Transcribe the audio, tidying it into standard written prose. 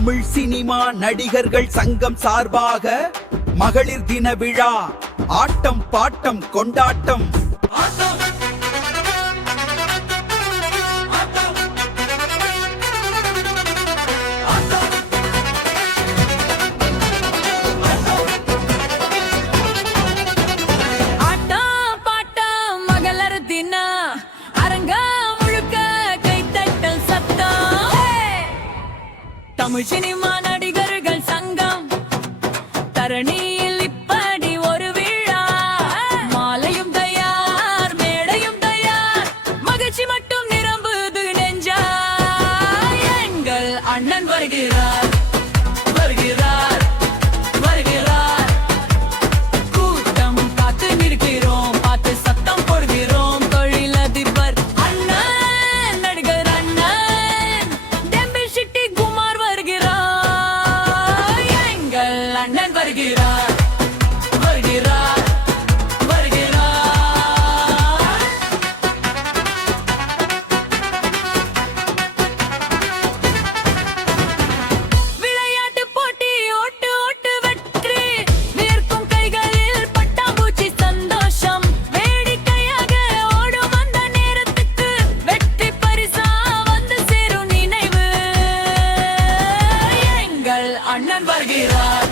Tamil cinema நடிகர்கள் சங்கம் சார்பாக மகளிர் தின விழா ஆட்டம் பாட்டம் கொண்டாட்டம். தமிழ் சினிமா நடிகர்கள் சங்கம் தரணியில் இப்படி ஒரு விழா. மாலையும் தயார், மேடையும் தயார், மகிழ்ச்சி மட்டும் நிரம்புது நெஞ்சா. எங்கள் அண்ணன் வருகிறார், வருகிறார், வருகிறார். கூட்டம் காத்து நிற்கிறோம், பார்த்து சத்தம் போடுகிறோம். தொழிலதிபர் அண்ணன், நடிகர் அண்ணன், டெம்பிள் சிட்டி குமார் அண்ணன் வருகிறார், வருகிறார், வருகிறார். விளையாட்டு போட்டி ஓட்டு ஓட்டு வெற்றி, வியர்க்கும் கைகளில் பட்டாம்பூச்சி சந்தோஷம். வேடிக்கையாக ஓடும் அந்த நேரத்துக்கு வெற்றி பரிசா வந்து சேரும் நினைவு. எங்கள் அண்ணன் வருகிறார்.